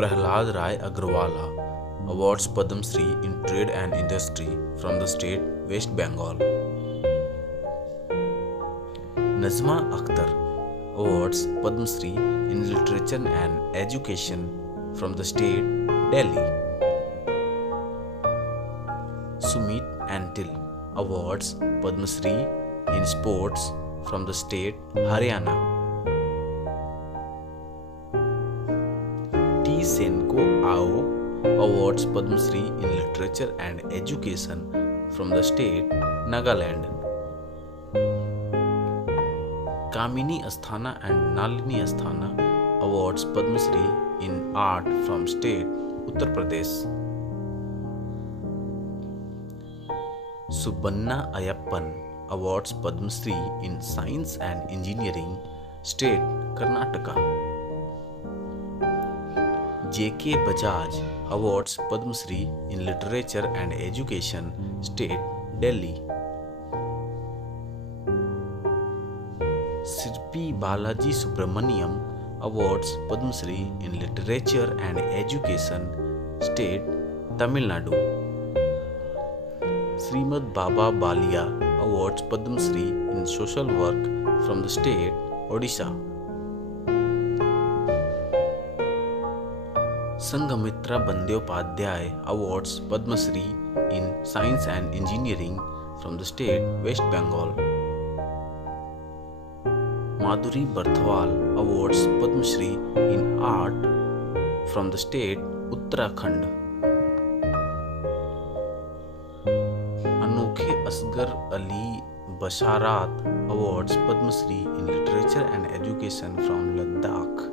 Prahlad Rai Agrawala awards Padma Shri in Trade and Industry from the state West Bengal. Nazma Akhtar awards Padma Shri in Literature and Education from the state Delhi. Sumit Antil awards Padma Shri in Sports from the state Haryana. T. Senko Ao awards Padma Shri in Literature and Education from the state Nagaland. Kamini Asthana and Nalini Asthana awards Padma Shri in Art from state Uttar Pradesh. Subanna Ayappan awards Padma Shri in Science and Engineering, state Karnataka. J.K. Bajaj awards Padma Shri in Literature and Education, state Delhi. Sirpi Balaji Subramaniam awards Padma Shri in Literature and Education, state Tamil Nadu. Srimad Baba Balia awards Padma Shri in Social Work from the state Odisha. Sanghamitra Bandyopadhyay awards Padma Shri in Science and Engineering from the state West Bengal. Madhuri Barthwal awards Padma Shri in Art from the state Uttarakhand. Anokhe Asghar Ali Basharat awards Padma Shri in Literature and Education from Ladakh.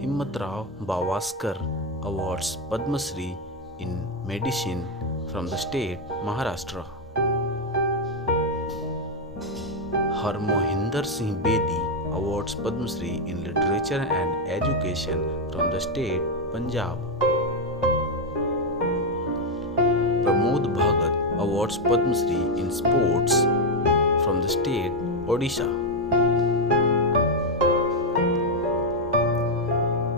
Himmat Rao Bavaskar awards Padma Shri in Medicine from the state Maharashtra. Harmohinder Singh Bedi awards Padma Shri in Literature and Education from the state Punjab. Pramod Bhagat awards Padma Shri in Sports from the state Odisha.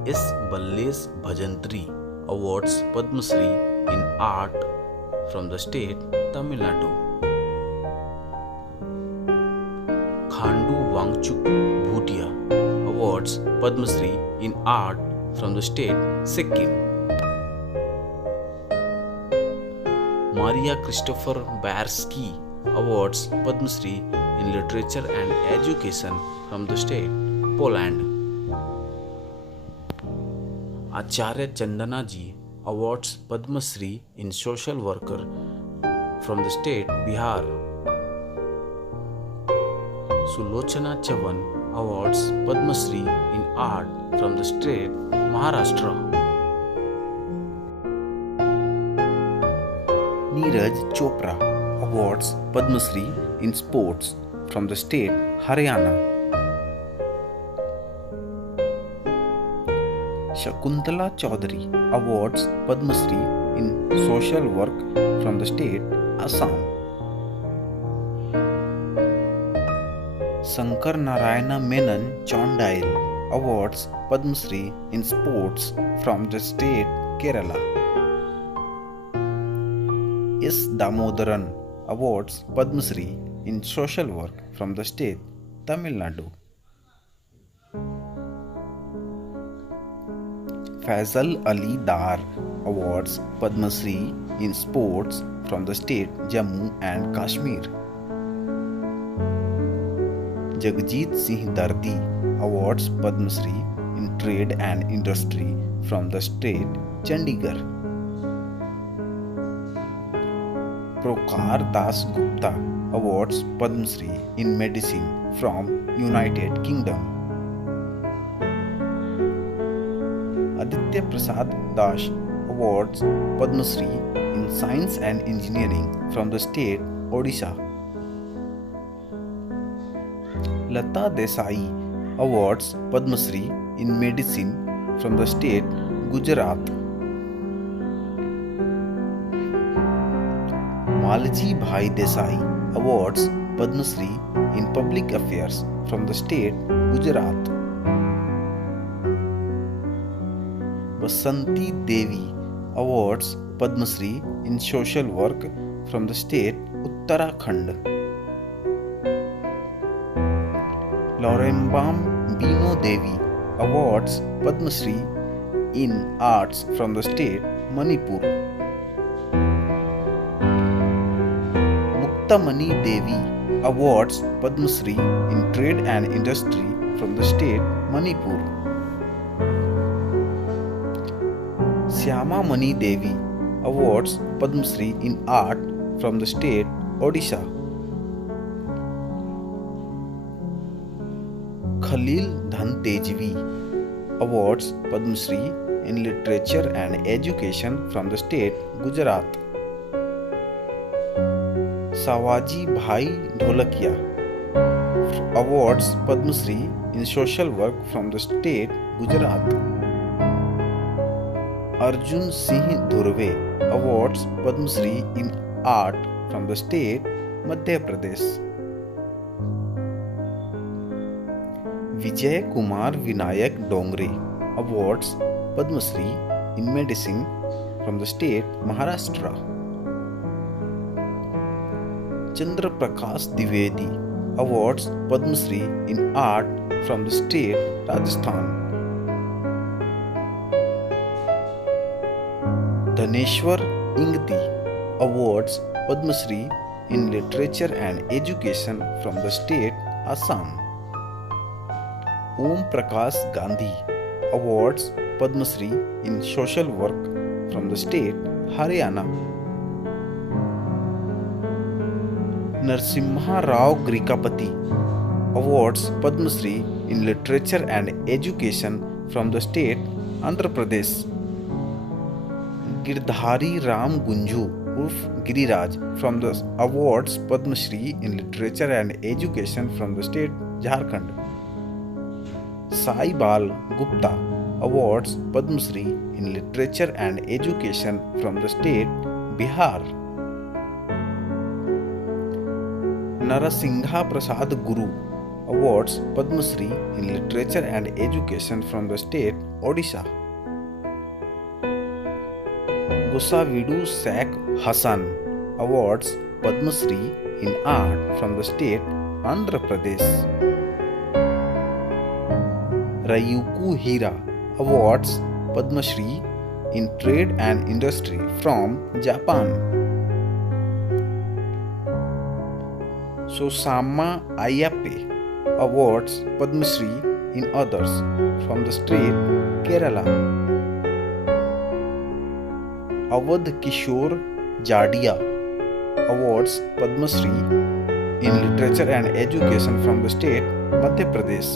S. Ballesh Bhajantri awards Padma Shri in Art from the state Tamil Nadu. Khandu Wangchuk Bhutia awards Padma Shri in Art from the state Sikkim. Maria Christopher Barsky awards Padma Shri in Literature and Education from the state Poland. Acharya Chandana Ji awards Padma Shri in Social Worker from the state Bihar. Sulochana Chavan awards Padma Shri in Art from the state Maharashtra. Neeraj Chopra awards Padma Shri in Sports from the state Haryana. Shakuntala Chaudhary awards Padma Shri in Social Work from the state Assam. Shankar Narayana Menon Chondail awards Padma Shri in Sports from the state Kerala. S. Damodaran awards Padma Shri in Social Work from the state Tamil Nadu. Faisal Ali Dar awards Padma Shri in Sports from the state Jammu and Kashmir. Jagjit Singh Dardi awards Padma Shri in Trade and Industry from the state Chandigarh. Prokar Das Gupta awards Padma Shri in Medicine from United Kingdom. Aditya Prasad Das awards Padma Shri in Science and Engineering from the state Odisha. Lata Desai awards Padma Shri in Medicine from the state Gujarat. Malji Bhai Desai awards Padma Shri in Public Affairs from the state Gujarat. Basanti Devi awards Padma Shri in social work from the state Uttarakhand. Laurembam Bino Devi awards Padma Shri in arts from the state Manipur. Muktamani Devi awards Padma Shri in trade and industry from the state Manipur. Syama Mani Devi awards Padma Shri in art from the state Odisha. Khalil Dhan Tejvi awards Padma Shri in literature and education from the state Gujarat. Sawaji Bhai Dholakia awards Padma Shri in social work from the state Gujarat. Arjun Singh Dhurve awards Padma Shri in art from the state Madhya Pradesh. Vijay Kumar Vinayak Dongre awards Padma Shri in medicine from the state Maharashtra. Chandra Prakash Dwivedi awards Padma Shri in art from the state Rajasthan. Dhaneshwar Ingti awards Padma Shri in literature and education from the state Assam. Om Prakash Gandhi awards Padma Shri in social work from the state Haryana. Narsimha Rao Grikapati awards Padma Shri in literature and education from the state Andhra Pradesh. Girdhari Ram Gunju Urf Giriraj from the awards Padma Shri in literature and education from the state Jharkhand. Sai Bal Gupta awards Padma Shri in literature and education from the state Bihar. Narasingha Prasad Guru awards Padma Shri in literature and education from the state Odisha. Gosavidu Sak Hassan awards Padma Shri in art from the state Andhra Pradesh. Rayuku Hira awards Padma Shri in trade and industry from Japan. Sosama Ayappe awards Padma Shri in others from the state Kerala. Awadh Kishore Jadia awards Padma Shri in literature and education from the state Madhya Pradesh.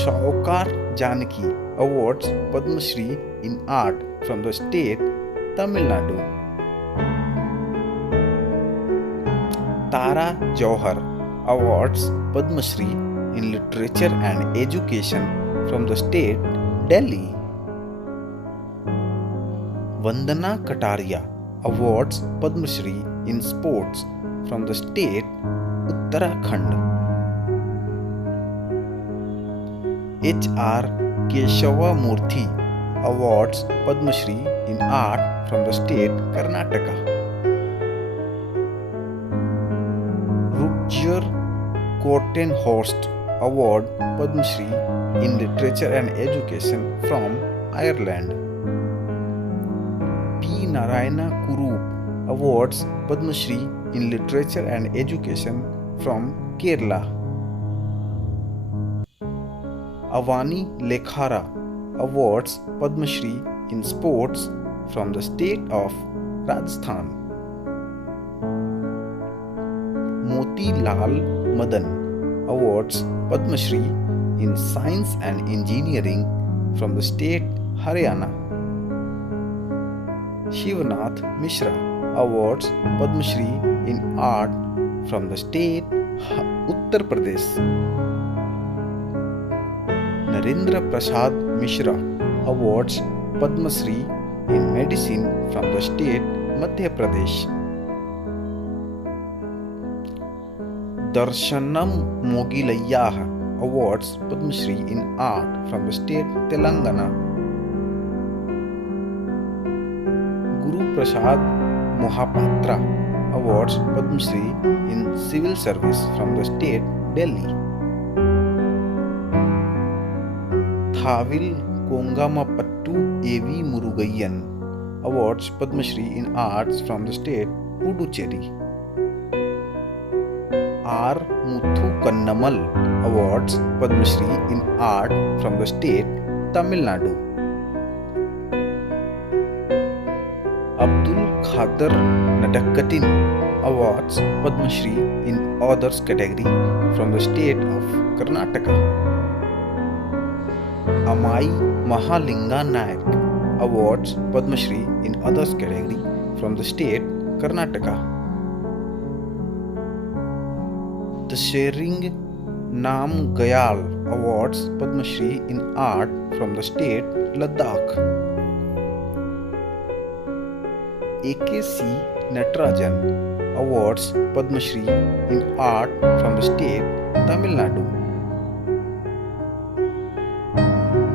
Shaukar Janaki awards Padma Shri in art from the state Tamil Nadu. Tara Jauhar awards Padma Shri in literature and education from the state Delhi. Vandana Kataria awards Padma Shri in sports from the state Uttarakhand. H.R. Keshava Murthy awards Padma Shri in art from the state Karnataka. Rutger Kortenhorst award Padma Shri in literature and education from Ireland. P. Narayana Kurup awards Padma Shri in literature and education from Kerala. Avani Lekhara awards Padma Shri in sports from the state of Rajasthan. Moti Lal Madan awards Padma Shri in science and engineering from the state Haryana. Shivnath Mishra awards Padma Shri in art from the state Uttar Pradesh. Narendra Prasad Mishra awards Padma Shri in medicine from the state Madhya Pradesh. Darshanam Mogilayah awards Padma Shri in art from the state Telangana. Guru Prasad Mohapatra Awards Padma Shri in Civil Service from the state Delhi. Thavil Kongamapattu A.V. Murugayyan Awards Padma Shri in Arts from the state Puducherry. R. Muthu Kannamal Awards Padma Shri in Art from the state Tamil Nadu. Abdul Khader Nadakkatin Awards Padma Shri in Authors category from the state of Karnataka. Amai Mahalinga Nayak Awards Padma Shri in Others category from the state Karnataka. The Shering Nam Gayal Awards Padma Shri in Art from the state Ladakh. AKC Natarajan Awards Padma Shri in Art from the state Tamil Nadu.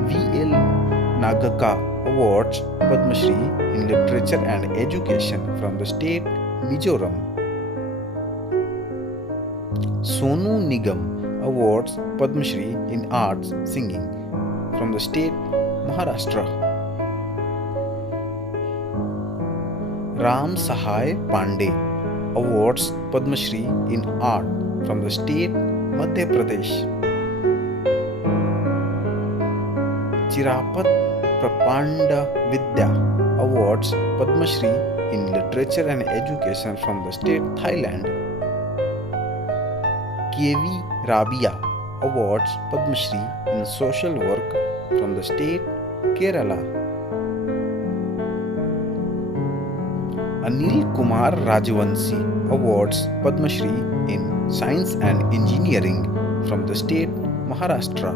VL Nagaka Awards Padma Shri in Literature and Education from the state Mizoram. Sonu Nigam Awards Padma Shri in Arts Singing from the state Maharashtra. Ram Sahai Pandey Awards Padma Shri in Art from the state Madhya Pradesh. Chirapat Prapanda Vidya Awards Padma Shri in Literature and Education from the state Thailand. KV Rabia Awards Padma Shri in Social Work from the state Kerala. Anil Kumar Rajvanshi Awards Padma Shri in Science and Engineering from the state Maharashtra.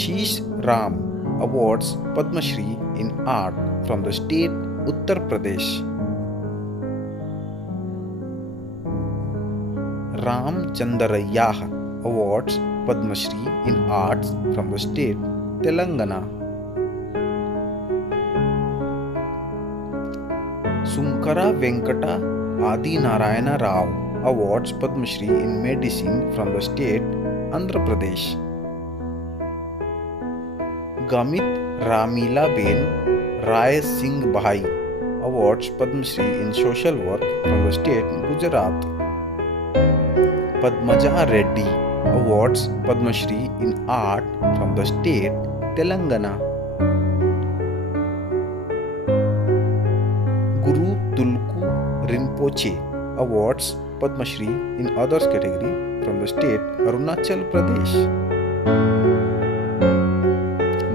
Sheesh Ram Awards Padma Shri in Art from the state Uttar Pradesh. Ram Chandarayah Awards Padma Shri in Arts from the state Telangana. Sunkara Venkata Adi Narayana Rao Awards Padma Shri in Medicine from the state Andhra Pradesh. Gamit Ramila Ben Rai Singh Bhai Awards Padma Shri in Social Work from the state Gujarat. Padmaja Reddy Awards Padma Shri in Art from the state Telangana. Guru Tulku Rinpoche Awards Padma Shri in Others category from the state Arunachal Pradesh.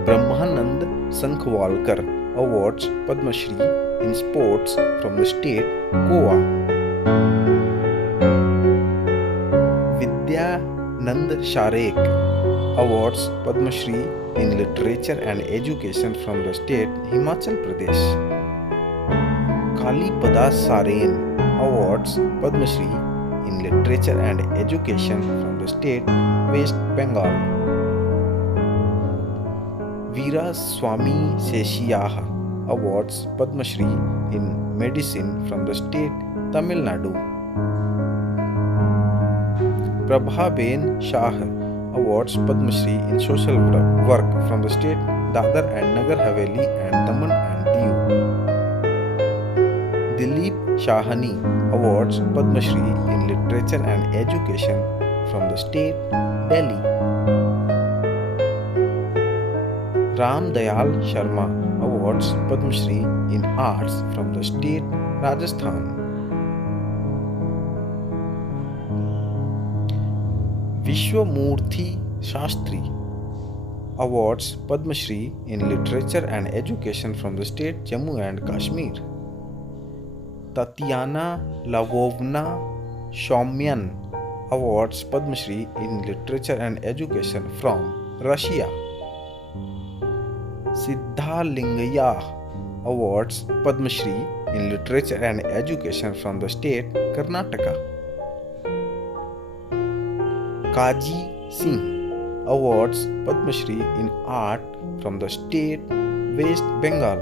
Brahmanand Sankhwalkar Awards Padma Shri in Sports from the state Goa. Vidyanand Sharekh Awards Padma Shri in Literature and Education from the state Himachal Pradesh. Kalipada Saren Awards Padma Shri in Literature and Education from the state West Bengal. Veera Swami Seshiyah Awards Padma Shri in Medicine from the state Tamil Nadu. Prabha Ben Shah Awards Padma Shri in Social Work from the state Dadar and Nagar Haveli and Daman and Diu. Dilip Shahani Awards Padma Shri in Literature and Education from the state Delhi. Ram Dayal Sharma Awards Padma Shri in Arts from the state Rajasthan. Vishwamurthy Shastri Awards Padma Shri in Literature and Education from the state Jammu and Kashmir. Tatiana Lavovna Shomyan Awards Padma Shri in Literature and Education from Russia. Siddha Lingaya Awards Padma Shri in Literature and Education from the state Karnataka. Kaji Singh Awards Padma Shri in Art from the state West Bengal.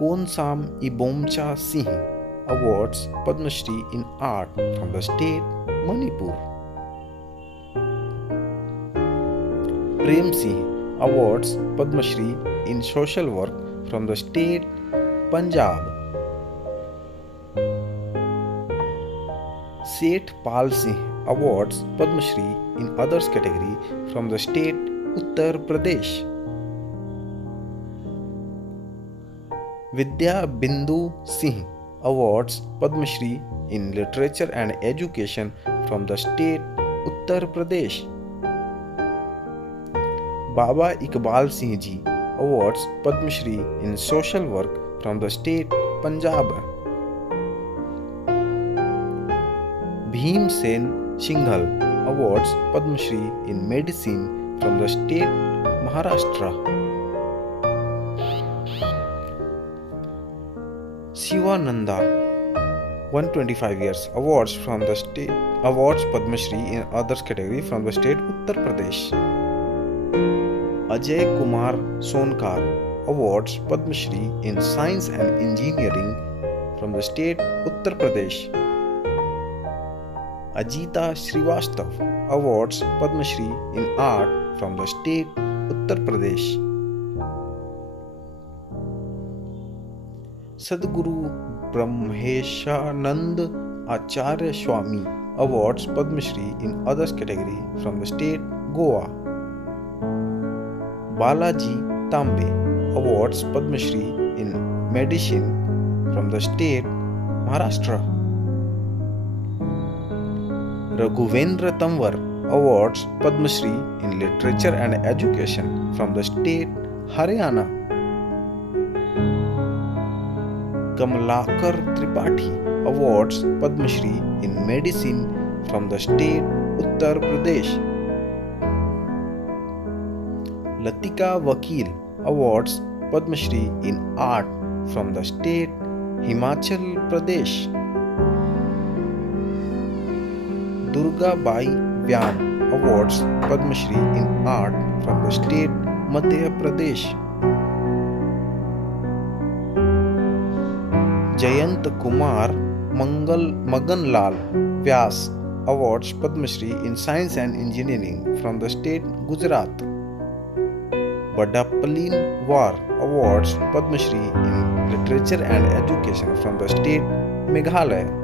Konsam Ibomcha Singh Awards Padma Shri in Art from the state Manipur. Prem Singh Awards Padma Shri in Social Work from the state Punjab. Seth Pal Singh Awards Padma Shri in Others category from the state Uttar Pradesh. Vidya Bindu Singh Awards Padma Shri in Literature and Education from the state Uttar Pradesh. Baba Iqbal Singh Ji Awards Padma Shri in Social Work from the state Punjab. Bhim Sen Singhal Awards Padma Shri in Medicine from the state Maharashtra. Shivananda 125 years Awards from the state Awards Padma Shri in Others category from the state Uttar Pradesh. Ajay Kumar Sonkar Awards Padma Shri in Science and Engineering from the state Uttar Pradesh. Ajita Srivastav Awards Padma Shri in Art from the state Uttar Pradesh. Sadguru Brahmeshanand Acharya Swami Awards Padma Shri in Others category from the state Goa. Balaji Tambe Awards Padma Shri in Medicine from the state Maharashtra. Raghuvendra Tamwar Awards Padma Shri in Literature and Education from the state Haryana. Kamalakar Tripathi Awards Padma Shri in Medicine from the state Uttar Pradesh. Latika Vakil Awards Padma Shri in Art from the state Himachal Pradesh. Durga Bai Vyan Awards Padma Shri in Art from the state Madhya Pradesh. Jayant Kumar Maganlal Vyas Awards Padma Shri in Science and Engineering from the state Gujarat. Badapalin War Awards Padma Shri in Literature and Education from the state Meghalaya.